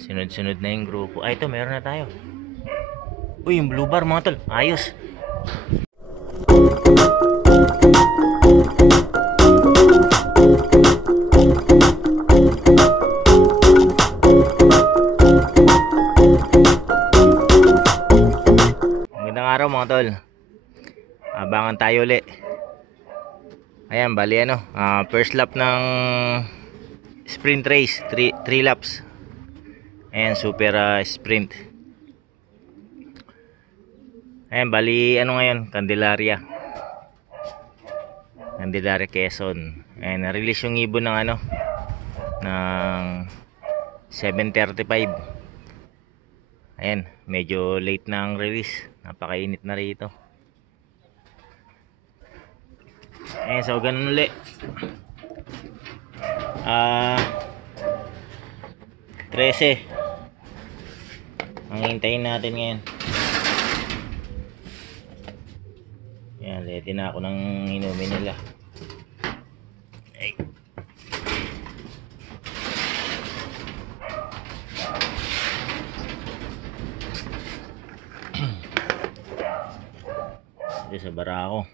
Sunod-sunod na yung grupo. Ay, ito, meron na tayo. Uy, yung blue bar mga tol. Ayos. Magandang araw mga tol. Abangan tayo ulit. Ayan, bali ano, first lap ng sprint race, 3 laps. Ayan, super sprint. Ayan, bali ano ngayon, Candelaria, Quezon. Ayan, na-release yung ibon ng ano, ng 7:35. Ayan, medyo late na ang release. Napakainit na rito. Ayan, so ganun ulit. 13 ang hintayin natin ngayon. Ayan, ready na ako ng inumin nila. Ay. Dito sa barako.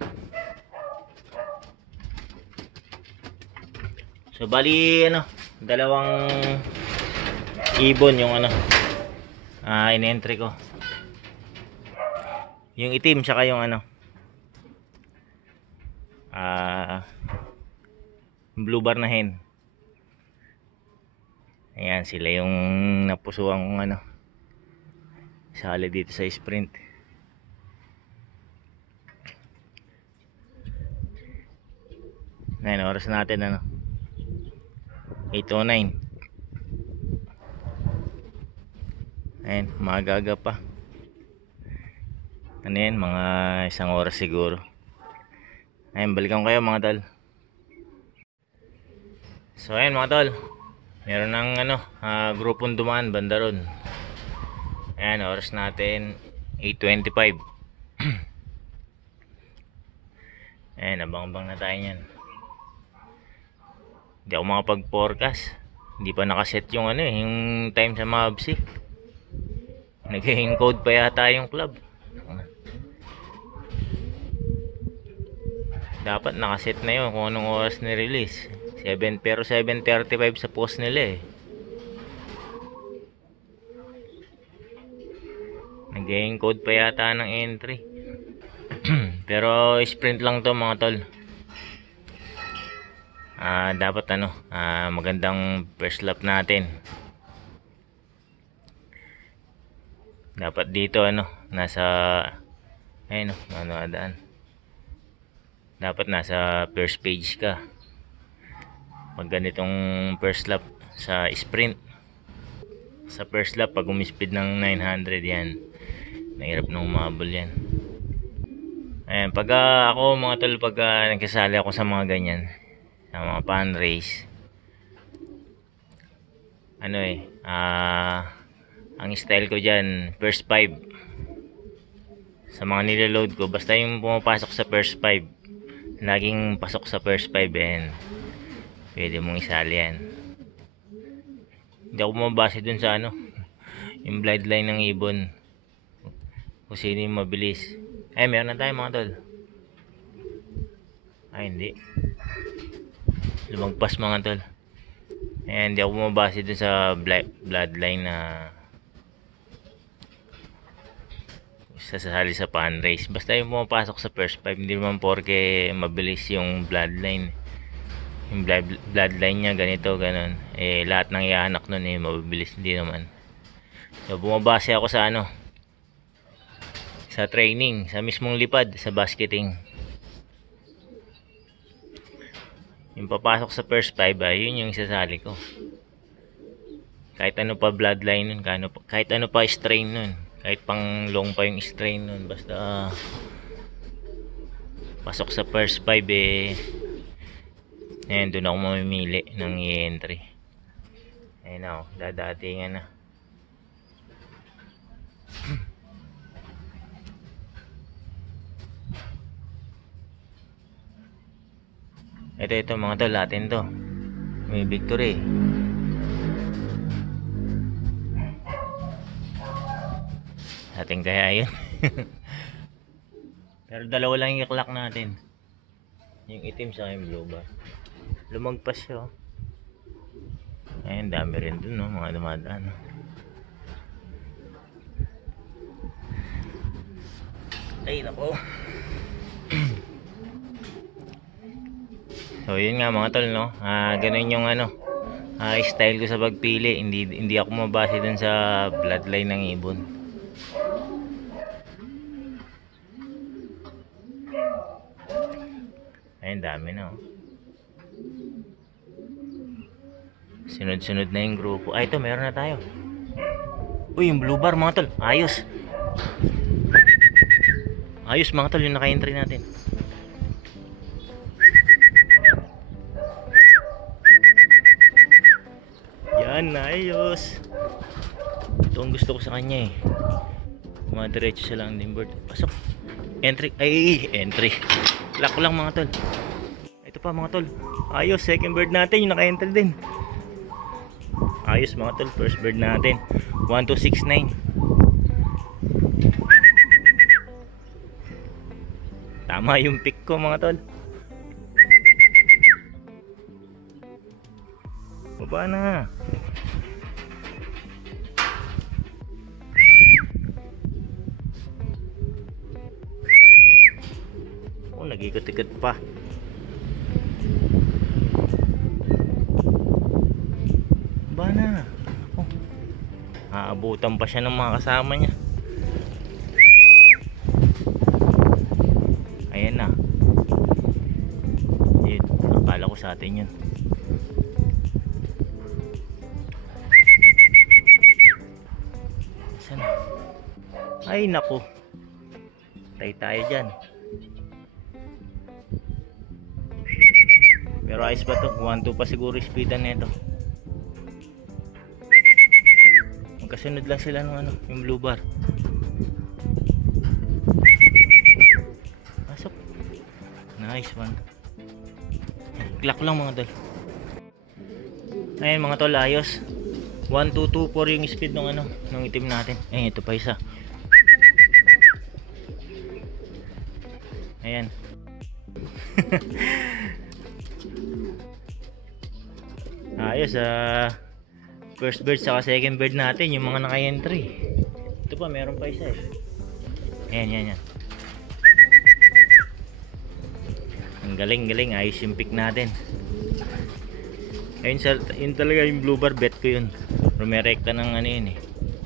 So bali ano, dalawang ibon yung ano, in-entry ko. Yung itim tsaka yung ano, blue bar na hen. Ayan, sila yung napusuan kong ano, sali dito sa sprint. Ngayon, oras natin ano, 8:09. Ayan, magaga pa. Ano yan, mga isang oras siguro. Ayan, balikan ko kayo mga tol. So ayan mga tol, meron ng ano, grupong dumaan banda ron. Ayan, oras natin 8:25. Ayan, abang-abang na tayo nyan. Hindi ako makapag-forecast. Hindi pa nakaset yung ano yung time sa Mavsi. Nag-encode pa yata yung club. Dapat nakaset na yun kung anong oras ni-release. 7, pero 7:35 sa post nila eh. Nag-encode pa yata ng entry. Pero sprint lang to mga tol. Dapat ano, magandang first lap natin. Dapat dito ano, nasa ayun adaan. Dapat nasa first page ka pag ganitong first lap sa sprint. Sa first lap pag umispeed ng 900 yan, mahirap nang umabol yan. Ayan, pag ako mga tol, pag nagkasali ako sa mga ganyan, sa mga fan race, ano ang style ko dyan, first 5. Sa mga niloload ko, basta yung pumapasok sa first 5, laging pasok sa first 5 and pwede mong isali yan. Hindi ako mabase dun sa ano, yung bloodline ng ibon, kung sino yung mabilis. Ay, meron na tayo mga tol. Ay, hindi. Lumagpas mga tol. Ayan, hindi ako mabase dun sa bloodline na sasali sa fan race. Basta yung pumapasok sa first 5, hindi naman porke mabilis yung bloodline. Yung bloodline niya ganito, ganon. Eh, lahat ng ianak nun mabilis, hindi naman. So, bumabase ako sa ano, sa training, sa mismong lipad, sa basketing. Yung papasok sa first 5, yun yung sasali ko. Kahit ano pa bloodline nun, kahit ano pa strain nun. Kahit pang long pa yung strain nun, basta pasok sa first 5 ayan, doon ako mamimili ng i-entry. Ayan ako, dadatingan na. Ito mga tol, atin to. May victory. Ating kaya yun. Pero dalawa lang yung iklak natin. Yung itim sa yung blue bar. Lumagpas siya. Ayun, dami rin dun, no? Mga dumadaan. Ay, nako. So, yun nga mga tol, no? Ganun yung ano, style ko sa pagpili. Hindi ako mabase dun sa bloodline ng ibon. Ayun, dami na, oh. Sunod-sunod na yung grupo. Ay, ito, meron na tayo. Uy, yung blue bar mga tol. Ayos. Ayos mga tol, yung naka-entry natin. Yan, ayos. Ito ang gusto ko sa kanya eh. Madiretso siya lang din bird. Pasok. Entry. Ay, entry. Lock ko lang mga tol. Ito pa mga tol. Ayos, second bird natin yung naka-entry din. Ayos mga tol, first bird natin 1269. Tama yung pick ko mga tol. Baba na. Oh, nag-ikot-ikot pa. Ba na. Oh. Aabutan pa siya ng mga kasama niya. Ayan na. Yun, akala ko sa atin yun. Saan? Ay naku. Tay tayo dyan. Pero ayos ba to? 1-2 pa siguro speedan nito. Magkasunod lang sila ng ano, yung blue bar. Pasok. Nice one. Clock lang mga tol. Ayun mga tol, ayos. 1-2-2-4 yung speed ng ano, ng itim natin. Ayun, ito pa isa. Ayan. Ayos, first bird saka second bird natin yung mga naka-entry. Ito pa, meron pa isa eh. Ayan, yan. Ang galing, ayos yung pick natin. Ayun, yun talaga yung blue bar, bet ko yun. Rumerekta ng ano yun eh,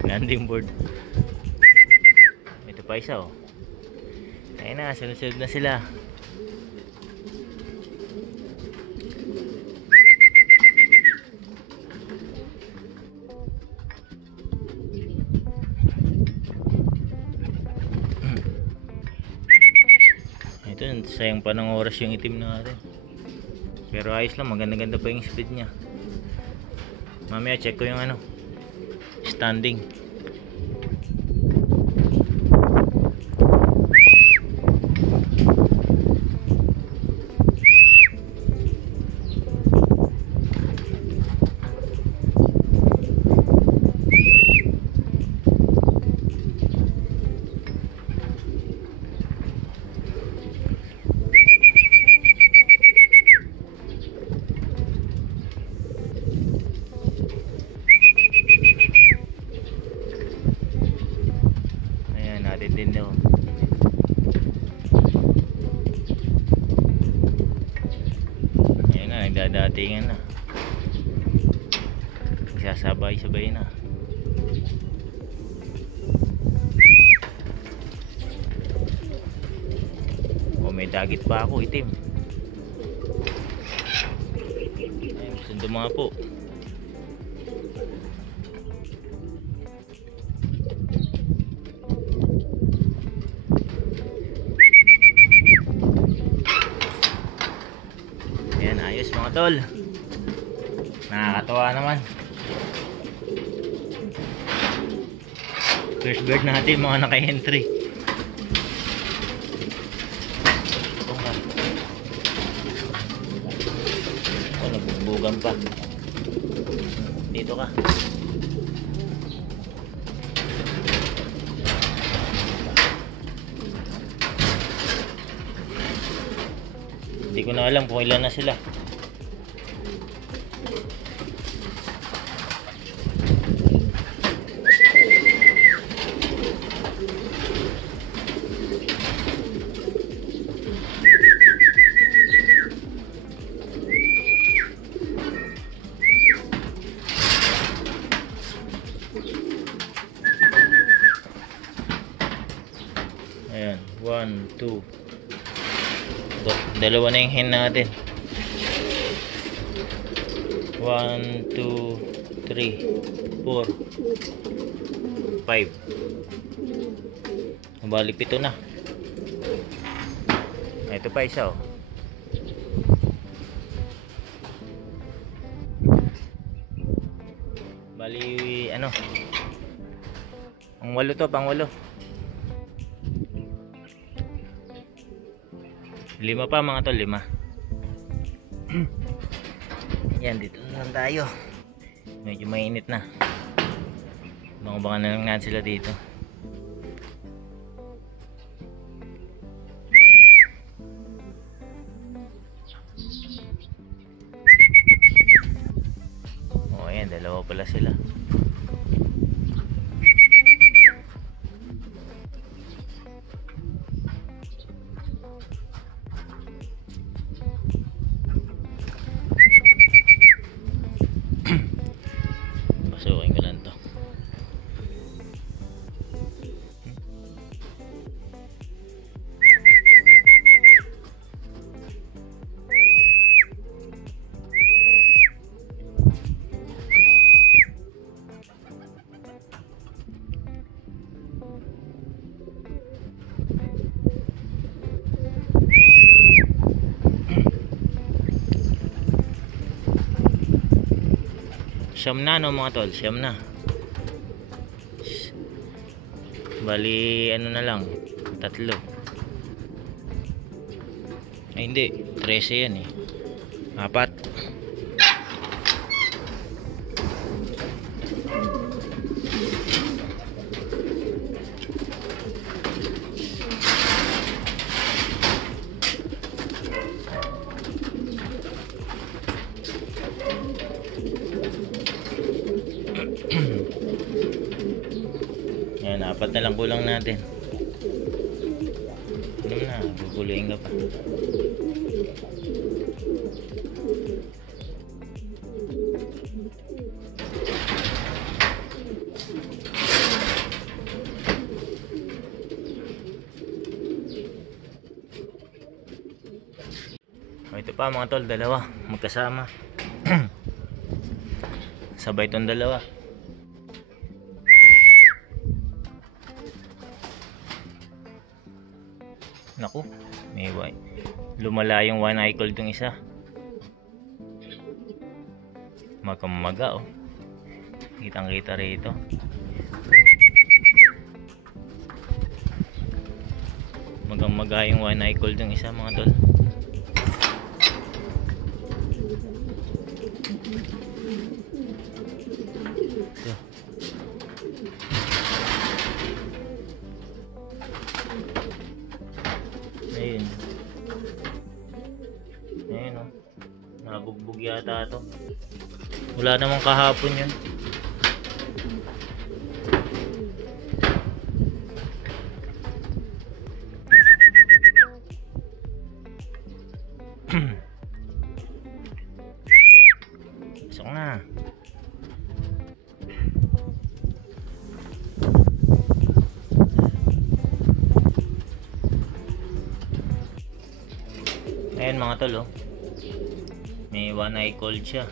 landing board. Ito pa isa oh. Ayun na, sunod-sunod na sila. Ito, sayang pa ng oras yung itim natin. Pero ayos lang, maganda-ganda pa yung speed niya. Mamaya check ko yung ano, standing. Din daw. Ayan na, nagdadatingan na. Nagsasabay-sabay na. Oh, may dagit pa ako, itim. Ayun, sundo mga po. Ayos mga tol. Nakakatawa naman. First bird natin mga naka-entry. Oh, nabugbugan pa. Dito ka. Hindi ko na alam kung ilan na sila. Ayan, 1, 2. Dalawa na yung hen natin. 1, 2, 3, 4, 5. Bali 7 na. Ito pa isa, oh. Bali ano, ang 8 to, pang 8. 5 pa mga tol, 5. Yan, dito na lang tayo. Medyo mainit na. Baka na lang nga sila dito. O ayan, dalawa pala sila. Pasukin ko lang to. Siyam na, no mga tol, siyam na. Bali ano na lang, 3. Ay hindi, 13 yan eh. 4. Ayan, 4 na lang kulang natin. Ano na, guguluhin ka pa. O, ito pa mga tol, dalawa magkasama. Sabay itong dalawa. Naku, may lumala yung one eye cold yung isa. Magkamaga, oh. Kitang kita rito. Magkamaga yung one eye cold yung isa mga tol. Ito. Ayun. Ayun, oh. Nabugbog yata ito. Wala namang kahapon yun. Pasok na. Ayan mga tol, oh. May one eye cold siya.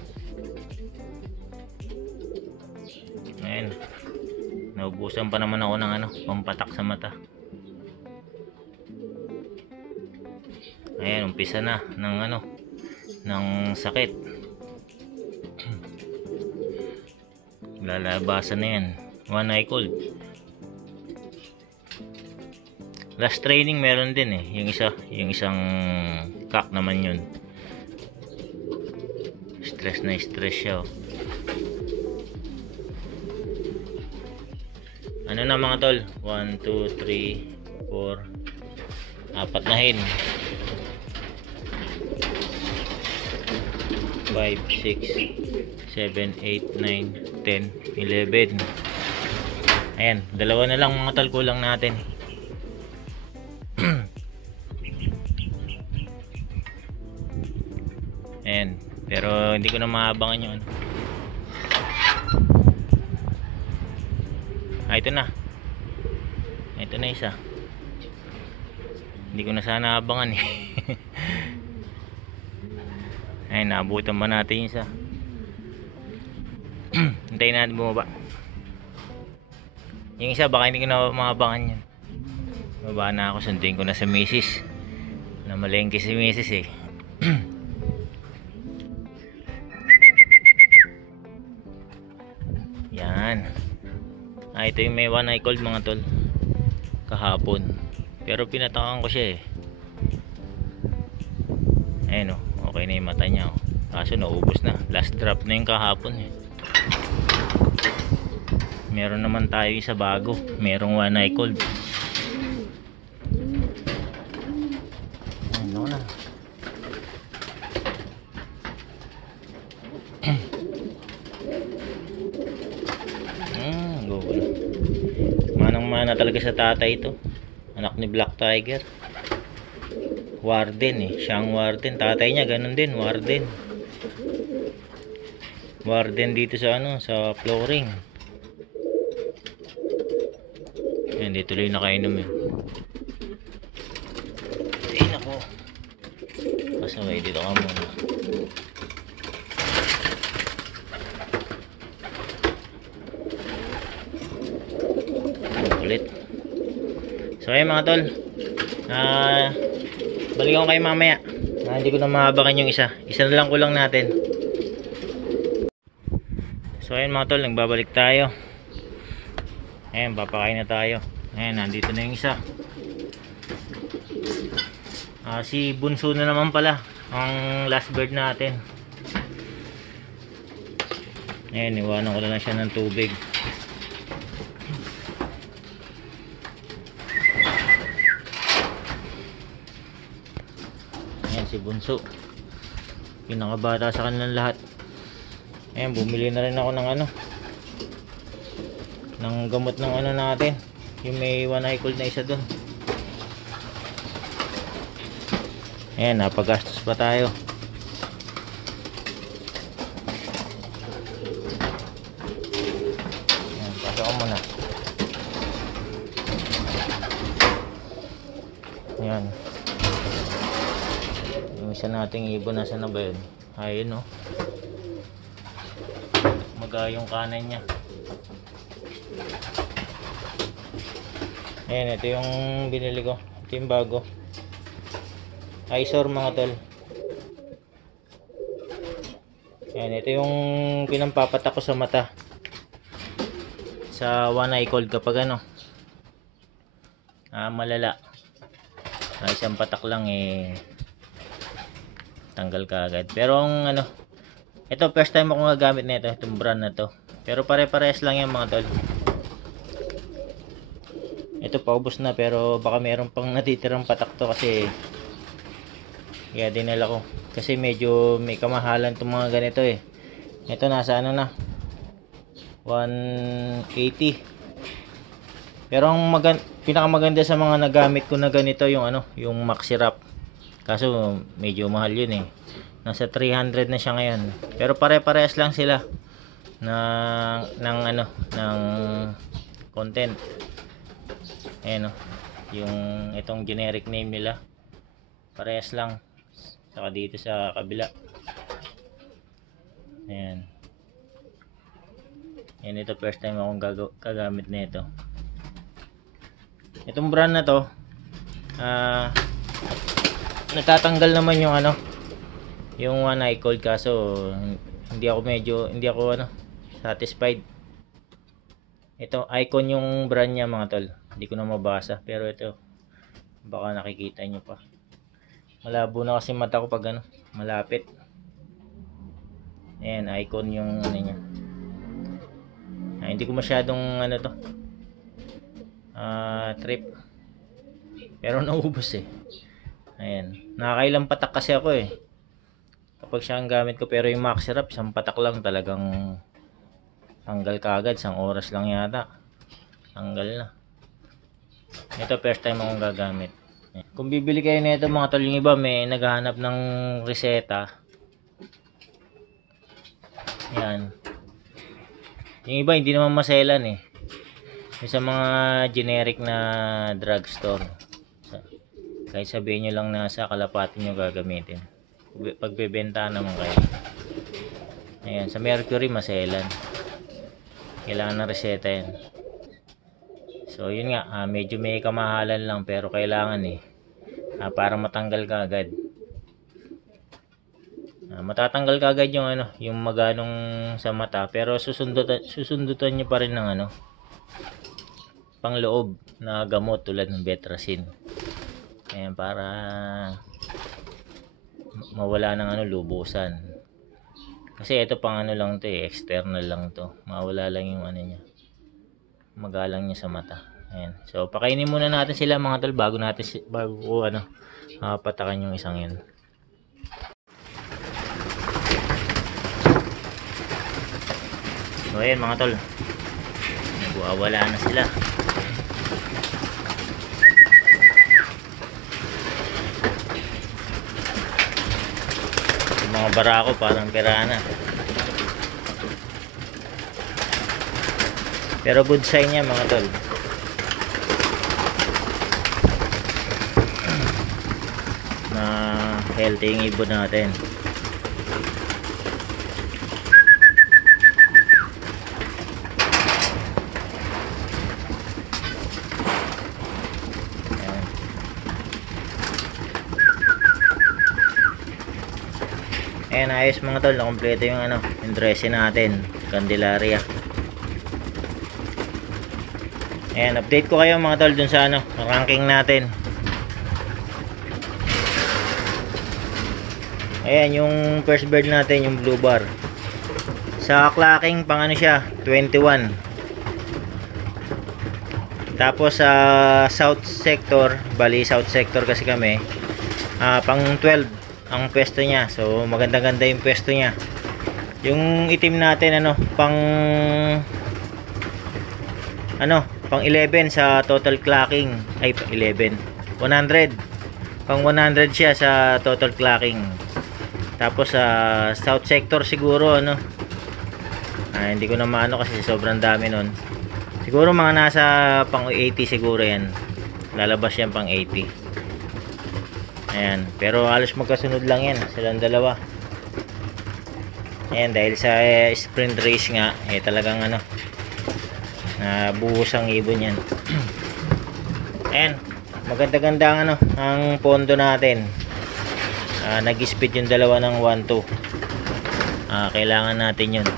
Ayan. Naubusan pa naman ako ng ano, pampatak sa mata. Ayan, umpisa na ng ano, ng sakit. Lalabasan na yan. One eye cold. Last training meron din eh. Yung isang kak naman yun. Stress na stress siya, oh. Ano na mga tol? 1, 2, 3, 4, 4 na hen. 5, 6, 7, 8, 9, 10, 11. Ayan, dalawa na lang mga tol, kulang natin. Ayan, pero hindi ko na maabangan yun. Ito na. Ito na isa. Hindi ko na sana abangan eh. Ayun, naabutan ba natin yung isa. Hintayin natin bumaba. Yung isa baka hindi ko na maabangan yun. Baba na ako, sundin ko na sa misis. Namalengke si misis eh. Yan. Ito yung may one eye cold mga tol. Kahapon. Pero pinatakan ko siya eh. Ayun oh, okay na yung mata niya oh. Kaso naubos na. Last drop na yung kahapon eh. Meron naman tayo isa bago. Merong one eye cold. Ano na. Go. Manang-mana talaga sa tatay ito. Anak ni Black Tiger. Warden eh. Siyang warden. Tatay niya ganun din. Warden. Warden dito sa ano. Sa flooring. Ayan. Dito tuloy nakainom eh. Ay nako. Pasaway dito ka muna. Ulit. So ayun mga tol. Balikan ko kayo mamaya. Hindi ko na mahabakan yung isa. Isa na lang kulang natin. So ayun mga tol, nagbabalik tayo. Ayun, papakain na tayo. Ayun, nandito na yung isa. Si Bunso na naman pala ang last bird natin. Ayun, iwanan ko na lang siya ng tubig. Si Bunso, pinakabata sa kanilang lahat. Ayan, bumili na rin ako ng ano, ng gamot ng ano natin, yung may one eye cold na isa dun. Ayan, napagastos pa tayo. Ayan, pasok ko muna. Ayan, yung isa nating ibon, nasa na ba yun? Ayun no, maga yung kanan niya. Ayan, ito yung binili ko. Ito yung bago Eyesore mga tol. Ayan, ito yung pinampapatak ko sa mata sa one eye cold kapag ano malala. Isang patak lang eh tanggal ka agad. Pero ang ano, ito first time ako gagamit nito, itong brand na to. Pero pare-parehas lang yan mga tol. Ito paubos na pero baka meron pang natitirang patak to kasi kaya dinala ko. Kasi medyo may kamahalan itong mga ganito eh. Ito nasa ano na 180. Pero ang pinakamaganda sa mga nagamit ko na ganito yung ano, yung Maxi Wrap. Kaso medyo mahal yun eh. Nasa 300 na siya ngayon. Pero pare-parehas lang sila ng ano, ng content. Ayan o, yung itong generic name nila parehas lang. Saka dito sa kabila. Ayan. Ayan, ito first time akong gagamit na ito. Itong brand na to natatanggal naman yung ano, yung one eye cold, kaso hindi ako ano satisfied. Ito Icon yung brand niya mga tol. Hindi ko na mabasa pero ito baka nakikita nyo pa. Malabo na kasi mata ko pag ano malapit. Ayan, Icon yung ano niya. Hindi ko masyadong ano to trip pero naubos eh. Ayan, nakakailang patak kasi ako eh. kapag siya ang gamit ko. Pero yung Maxi Wrap, isang patak lang talagang tanggal kaagad. Isang oras lang yata. Tanggal na. Ito first time akong gagamit. Kung bibili kayo nito mga tol, yung iba may naghahanap ng reseta. Yan. Yung iba hindi naman maselan eh. Yung sa mga generic na drugstore. Kahit sabihin nyo lang na sa kalapati nyo gagamitin. Pagbebenta naman kayo. Ayan, sa Mercury maselan. Kailangan ng reseta yan. So yun nga, medyo may kamahalan lang pero kailangan eh. Para matanggal ka agad. Matatanggal ka agad yung ano, yung maganong sa mata pero susundutan niyo pa rin ng ano, pangloob na gamot tulad ng Betracin. Ayan, para mawala ng ano, lubusan. Kasi ito pang ano lang to eh, external lang to. Mawala lang yung ano niya. Magalang niya sa mata. Ayan. So pakainin muna natin sila mga tol bago ano, patakan yung isang yan. So ayan mga tol, nagwawala na sila. Yung mga barako parang pirana. Pero good sign niya mga tol. Na healthy yung ibon natin. Ayan, ayos mga tol, nakompleto yung ano, yung dressing natin, Candelaria. Ayan, update ko kayo mga tol dun sa ano, ranking natin. Ayan, yung first bird natin, yung blue bar. Sa clocking, pang ano siya, 21. Tapos sa south sector, bali south sector kasi kami, pang 12 ang pwesto niya. So maganda-ganda yung pwesto niya. Yung itim natin ano, pang 11 sa total clocking. Ay 11, 100. Pang 100 siya sa total clocking. Tapos sa south sector siguro ano, hindi ko na maano kasi sobrang dami nun. Siguro mga nasa pang 80 siguro yan. Lalabas yan pang 80. Ayan, pero halos magkasunod lang yan silang dalawa. Ayan, dahil sa sprint race nga talagang ano, buhos ang ibon yan. Ayan, maganda-ganda ang ano, ang pondo natin. Nag-speed yung dalawa ng 1-2. Kailangan natin yun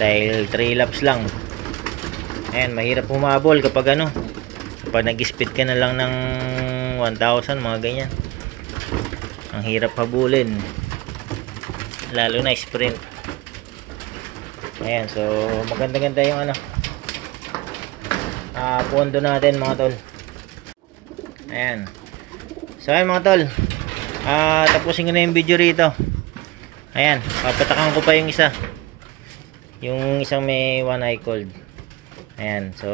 dahil 3 laps lang. Ayan, mahirap humabol kapag ano, kapag nag-speed ka na lang ng 1,000 mga ganyan. Ang hirap habulin, lalo na sprint. Ayan, so maganda-ganda yung ano, pondo natin mga tol. Ayan, so ayan mga tol, tapusin ko na yung video rito. Ayan, papatakan ko pa yung isa, yung isang may one eye cold. Ayan, so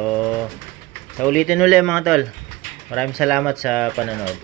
sa ulitin ulit mga tol, maraming salamat sa panonood.